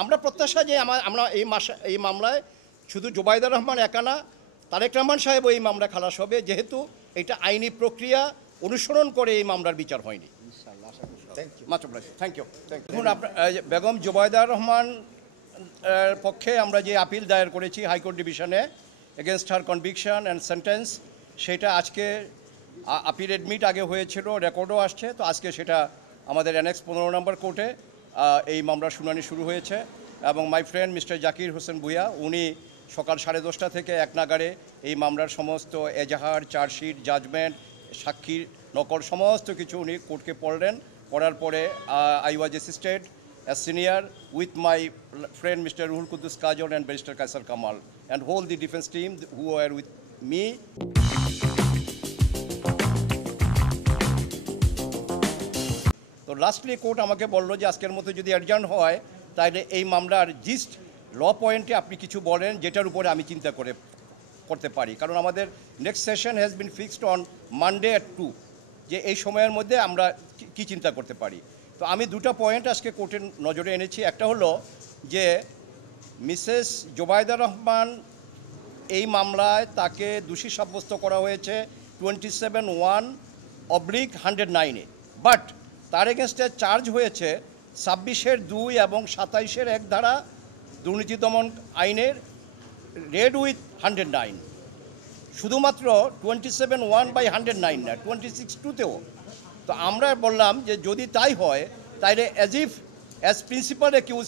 আমরা প্রত্যাশা যে আমরা এই মামলায় শুধু জুবাইদুর রহমান একা না, তারেক রহমান সাহেব এই মামলা খালাস হবে, যেহেতু এটা আইনি প্রক্রিয়া অনুসরণ করে এই মামলার বিচার হয়নি। Thank you. দেখুন, বেগম জুবাইদুর রহমান পক্ষে আমরা যে আপিল দায়ের করেছি হাইকোর্ট ডিভিশনে against her conviction and sentence, সেটা আজকে আপিল এডমিট আগে হয়েছিল, রেকর্ডও আসছে, তো আজকে সেটা আমাদের অ্যানেক্স 15 নম্বর কোর্টে এই মামলার শুনানি শুরু হয়েছে। এবং my friend mister Zakir Hossain Bhuiyan, উনি সকাল 10:30 থেকে এক নাগাড়ে এই মামলার সমস্ত এজাহার, চার্জশিট, জাজমেন্ট, সাক্ষীর নকল সমস্ত কিছু উনি কোর্টকে পড়লেন। পড়ার পরে I was assisted as senior with my friend Mr. Ruhul Qudus Kajol and Barrister Kaisar Kamal and whole the defense team who were with me. তো লাস্টলি কোর্ট আমাকে বললো যে আজকের মতো যদি অ্যাডজার্ন হয় তাহলে এই মামলার জিস্ট ল পয়েন্টে আপনি কিছু বলেন যেটার উপরে আমি চিন্তা করতে পারি, কারণ আমাদের next session has been fixed on Monday at 2, যে এই সময়ের মধ্যে আমরা কি চিন্তা করতে পারি। তো আমি দুটো পয়েন্ট আজকে কোর্টের নজরে এনেছি। একটা হলো যে মিসেস জুবাইদুর রহমান এই মামলায় তাকে দোষী সাব্যস্ত করা হয়েছে 27(1)/109-এ, বাট তার এগেনস্টে চার্জ হয়েছে 26(2) এবং 27(1) ধারা দুর্নীতি দমন আইনের রেড উইথ 109, শুধুমাত্র 27(1)/109 না, 26(2)তেও। তো আমরা বললাম যে যদি তাই হয় তাইলে as principal accused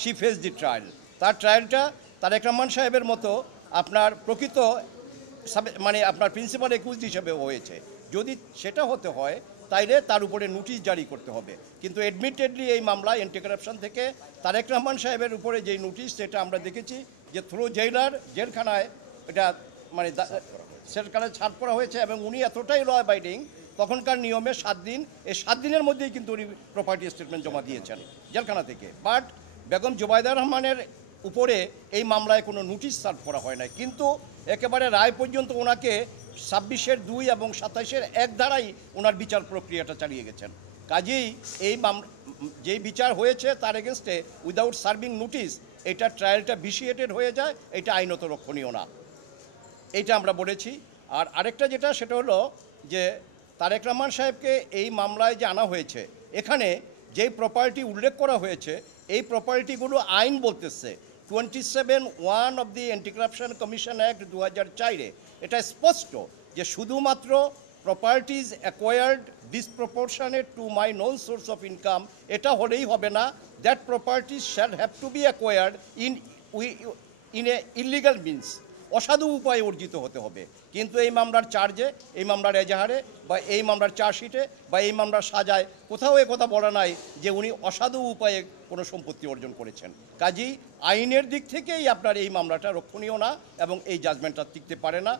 she face the trial, তার ট্রায়ালটা তারেক রহমান সাহেবের মতো আপনার প্রকৃত আপনার প্রিন্সিপাল অ্যাকিউজ হিসেবে হয়েছে। যদি সেটা হতে হয় তাইলে তার উপরে নোটিশ জারি করতে হবে। কিন্তু অ্যাডমিটেডলি এই মামলা অ্যান্টি কারাপশন থেকে তারেক রহমান সাহেবের উপরে যেই নোটিশ, সেটা আমরা দেখেছি যে থ্রু জেলখানায় এটা সেলখানায় ছাড় করা হয়েছে এবং উনি এতটাই ল অ্যাবাইডিং, তখনকার নিয়মে 7 দিন, এই 7 দিনের মধ্যেই কিন্তু উনি প্রপার্টি স্টেটমেন্ট জমা দিয়েছেন জেলখানা থেকে। বাট বেগম জুবাইদুর রহমানের উপরে এই মামলায় কোনো নোটিশ সার্ভ করা হয় না, কিন্তু একেবারে রায় পর্যন্ত ওনাকে 26(2) এবং 27(1) ধারাই ওনার বিচার প্রক্রিয়াটা চালিয়ে গেছেন। কাজেই এই যেই বিচার হয়েছে তার এগেনস্টে উইদাউট সার্ভিং নোটিশ এটা ট্রায়ালটা ভিসিয়েটেড হয়ে যায়, এটা আইনত রক্ষণীয় না, এইটা আমরা বলেছি। আর আরেকটা যেটা, সেটা হলো যে তারেক রহমান সাহেবকে এই মামলায় যে আনা হয়েছে, এখানে যেই প্রপার্টি উল্লেখ করা হয়েছে এই প্রপার্টিগুলো আইন বলতেছে 27(1) of the anti corruption commission act 2004-এ এটা স্পষ্ট যে শুধুমাত্র properties acquired disproportionate to my non source of income, এটা হলেই হবে না, that properties shall have to be acquired in a illegal means, অসাধু উপায়ে অর্জিত হতে হবে। কিন্তু এই মামলার চার্জে, এই মামলার এজাহারে বা এই মামলার চার্জশিটে বা এই মামলার সাজায় কোথাও এ কথা বলা নাই যে উনি অসাধু উপায়ে কোনো সম্পত্তি অর্জন করেছেন। কাজেই আইনের দিক থেকেই আপনার এই মামলাটা রক্ষণীয় না এবং এই জাজমেন্টটা টিকতে পারে না।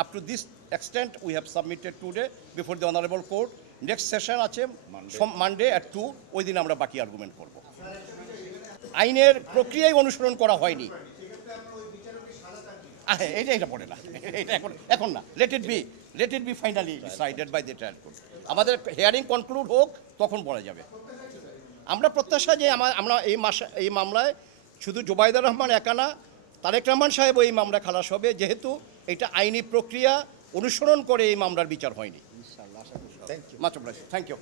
Up to this extent we have submitted today before the honourable court. Next session আছে মানডে at 2, ওই দিন আমরা বাকি আর্গুমেন্ট করব। আইনের প্রক্রিয়াই অনুসরণ করা হয়নি, এটা পড়ে না, এটা এখন না, let it be finally decided by the trial court. আমাদের হিয়ারিং কনক্লুড হোক, তখন বলা যাবে। আমরা প্রত্যাশা যে আমরা এই মামলায় শুধু জুবাইদুর রহমান একা না, তারেক রহমান সাহেব এই মামলা খালাস হবে, যেহেতু এটা আইনি প্রক্রিয়া অনুসরণ করে এই মামলার বিচার হয়নি। Thank you.